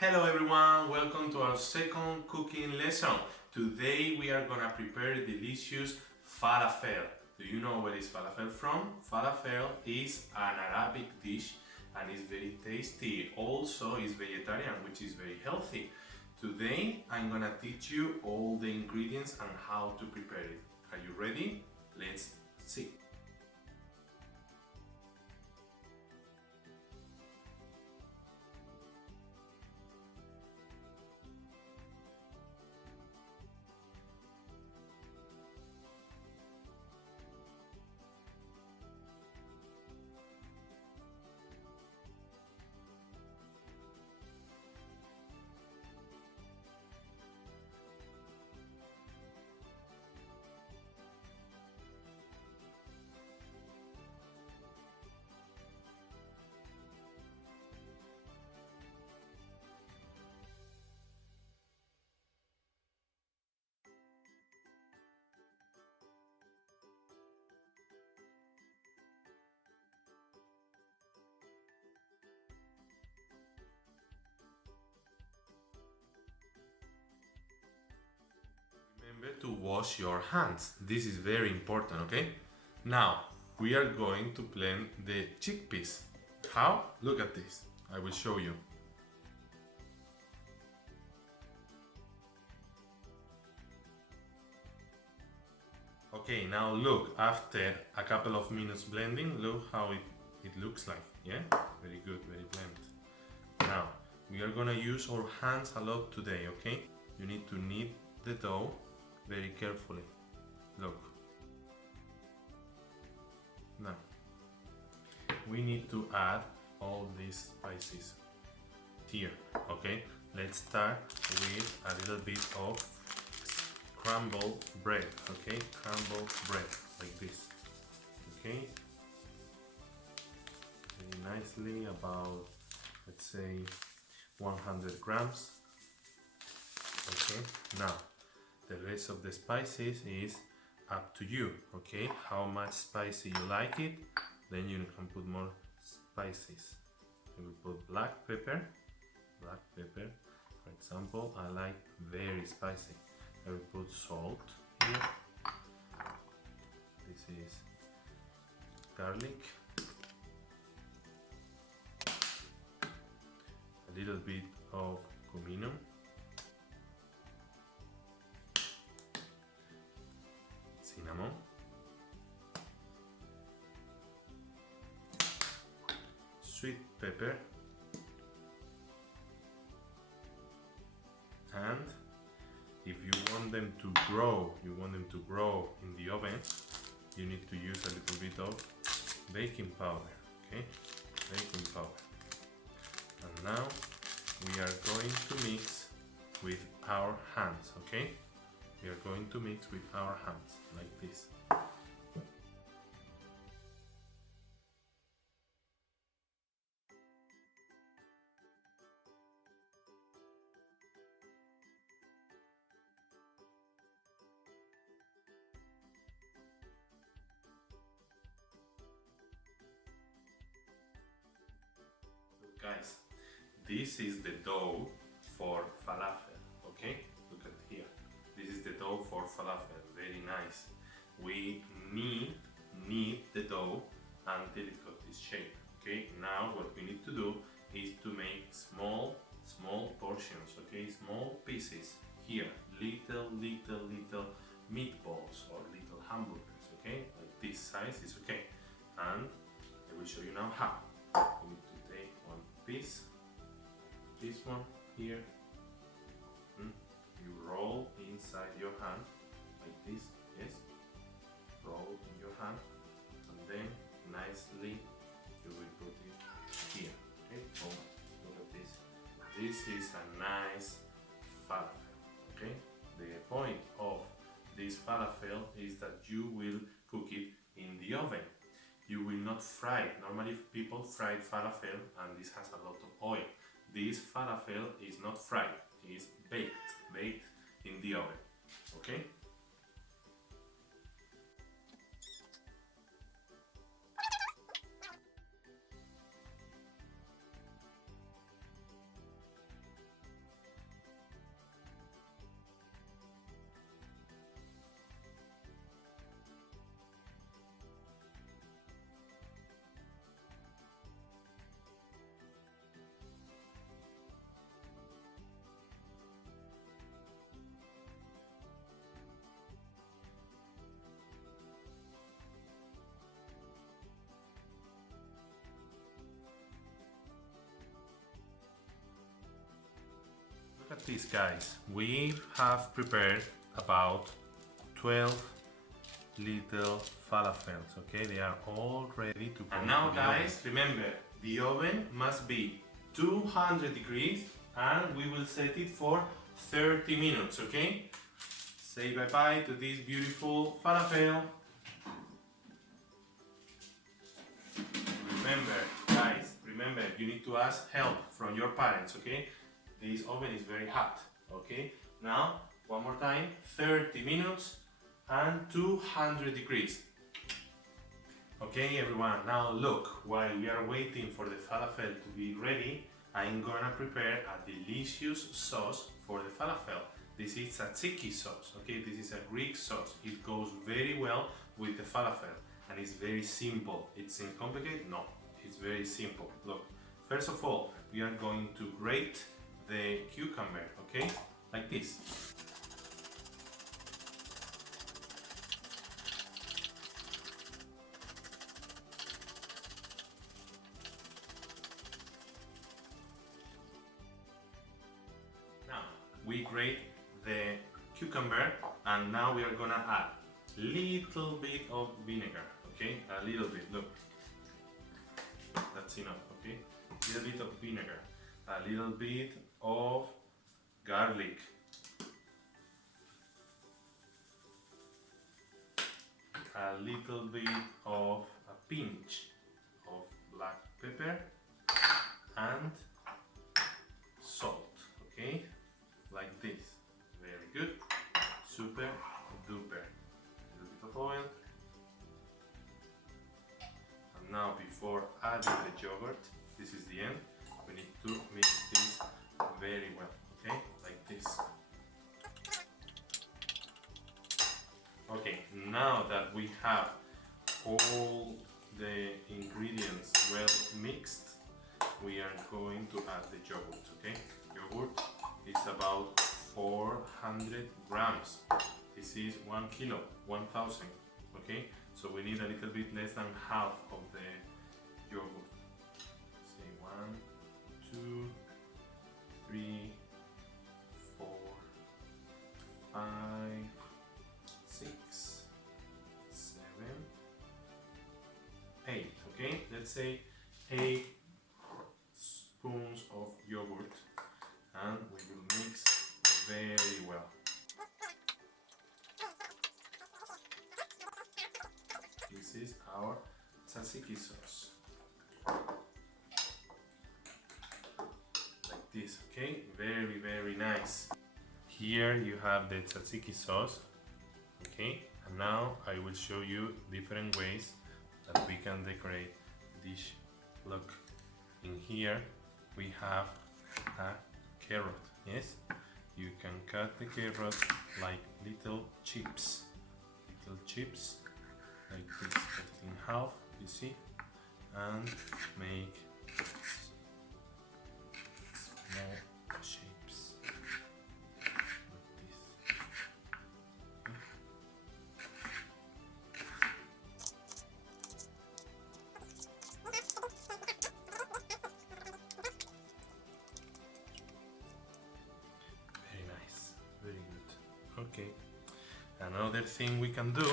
Hello everyone, welcome to our second cooking lesson. Today we are gonna prepare delicious falafel. Do you know where is falafel from? Falafel is an Arabic dish and is very tasty. Also is vegetarian, which is very healthy. Today I'm gonna teach you all the ingredients and how to prepare it. Are you ready? Let's see. Remember to wash your hands. This is very important, okay? Now, we are going to blend the chickpeas. How? Look at this. I will show you. Okay, now look, after a couple of minutes blending, look how it looks like, yeah? Very good, very blended. Now, we are gonna use our hands a lot today, okay? You need to knead the dough very carefully. Look. Now, we need to add all these spices here, okay? Let's start with a little bit of crumbled bread, okay? Crumbled bread, like this, okay? Very nicely, about, let's say, 100 grams, okay? Now, the rest of the spices is up to you, okay? How much spicy you like it, then you can put more spices. You will put black pepper, for example. I like very spicy. I will put salt here. This is garlic, a little bit of Cumin, cinnamon, sweet pepper, and if you want them to grow, in the oven, you need to use a little bit of baking powder, okay? Baking powder. And now we are going to mix with our hands, okay? We are going to mix with our hands, like this. Look guys, this is the dough for falafel, okay? Look at here. This is the dough for falafel, very nice. We knead the dough until it got this shape, okay? Now what we need to do is to make small portions, okay? Small pieces here, little meatballs or little hamburgers, okay? Like this size is okay. And I will show you now how. We need to take one piece, this one here. You roll inside your hand, like this, yes? Roll in your hand, and then nicely you will put it here, okay? Oh, look at this. This is a nice falafel, okay? The point of this falafel is that you will cook it in the oven. You will not fry it. Normally people fry falafel and this has a lot of oil. This falafel is not fried, it is baked in the oven, okay? at this, guys. We have prepared about 12 little falafels, okay? They are all ready to go. And now, guys, remember, the oven must be 200 degrees and we will set it for 30 minutes, okay? Say bye-bye to this beautiful falafel. Remember, guys, remember, you need to ask help from your parents, okay? This oven is very hot, okay? Now, one more time, 30 minutes and 200 degrees. Okay, everyone, now look, while we are waiting for the falafel to be ready, I'm gonna prepare a delicious sauce for the falafel. This is tzatziki sauce, okay? This is a Greek sauce. It goes very well with the falafel and it's very simple. It's complicated? No, it's very simple. Look, first of all, we are going to grate the cucumber, okay? Like this. Now, we grate the cucumber and now we are gonna add little bit of vinegar, okay? A little bit, look. That's enough, okay? A little bit of vinegar, a little bit of garlic, a little bit of a pinch of black pepper and salt, okay? Like this. Very good. Super duper. A little bit of oil. And now, before adding the yogurt, this is the end, we need to mix this very well, okay? Like this. Okay, now that we have all the ingredients well mixed, we are going to add the yogurt, okay? Yogurt is about 400 grams. This is 1 kilo, 1000, okay? So we need a little bit less than half of the yogurt. Say 1, 2, 3, 4, 5, 6, 7, 8, okay? Let's say 8 spoons of yogurt and we will mix very well. This is our tzatziki sauce. Like this, okay? Very, very nice. Here you have the tzatziki sauce, okay? And now I will show you different ways that we can decorate the dish. Look, in here we have a carrot, yes? You can cut the carrot like little chips. Little chips like this, cut it in half, you see, and make small shapes like this. Very nice, very good. Okay, another thing we can do,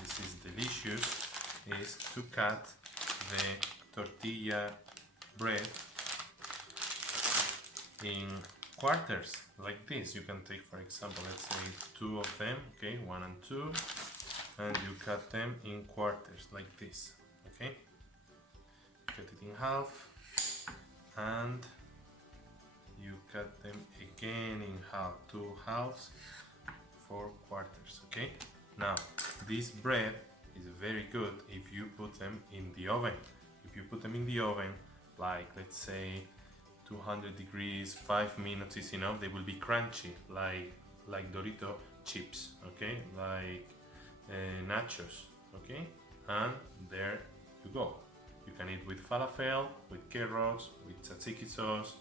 this is delicious, is to cut the tortilla bread in quarters like this. You can take, for example, let's say 2 of them, okay, 1 and 2, and you cut them in quarters like this, okay? Cut it in half and you cut them again in half, 2 halves, 4 quarters, okay? Now, this bread is very good if you put them in the oven. If you put them in the oven, like let's say 200 degrees, 5 minutes is enough. They will be crunchy, like Dorito chips, okay? Like nachos, okay? And there you go. You can eat with falafel, with carrots, with tzatziki sauce.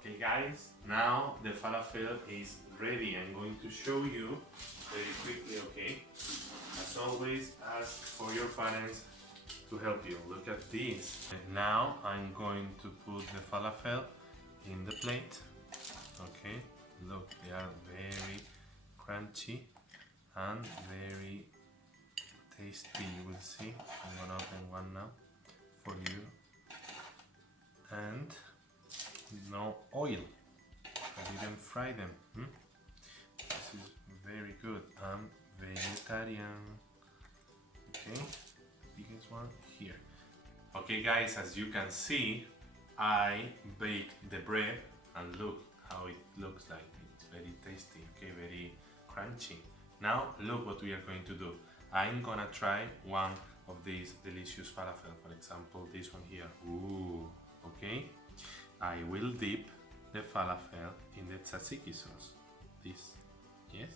Okay guys, now the falafel is ready. I'm going to show you very quickly, okay? As always, ask for your parents to help you. Look at this. And now I'm going to put the falafel in the plate, Okay, look, they are very crunchy and very tasty. You will see. I'm gonna open one now for you. And no oil. I didn't fry them. This is very good. I'm vegetarian. Okay, biggest one here. Okay guys, as you can see, I baked the bread and look how it looks like. It's very tasty, okay, very crunchy. Now look what we are going to do. I'm gonna try one of these delicious falafel, for example this one here. Ooh, okay. I will dip the falafel in the tzatziki sauce. This, yes,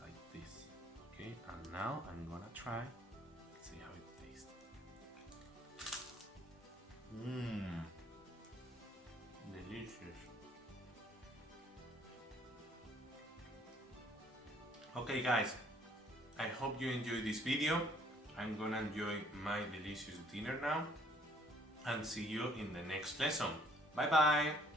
like this. Okay, and now I'm gonna try, see how it tastes. Delicious. Okay guys, I hope you enjoyed this video. I'm gonna enjoy my delicious dinner now and see you in the next lesson. Bye bye!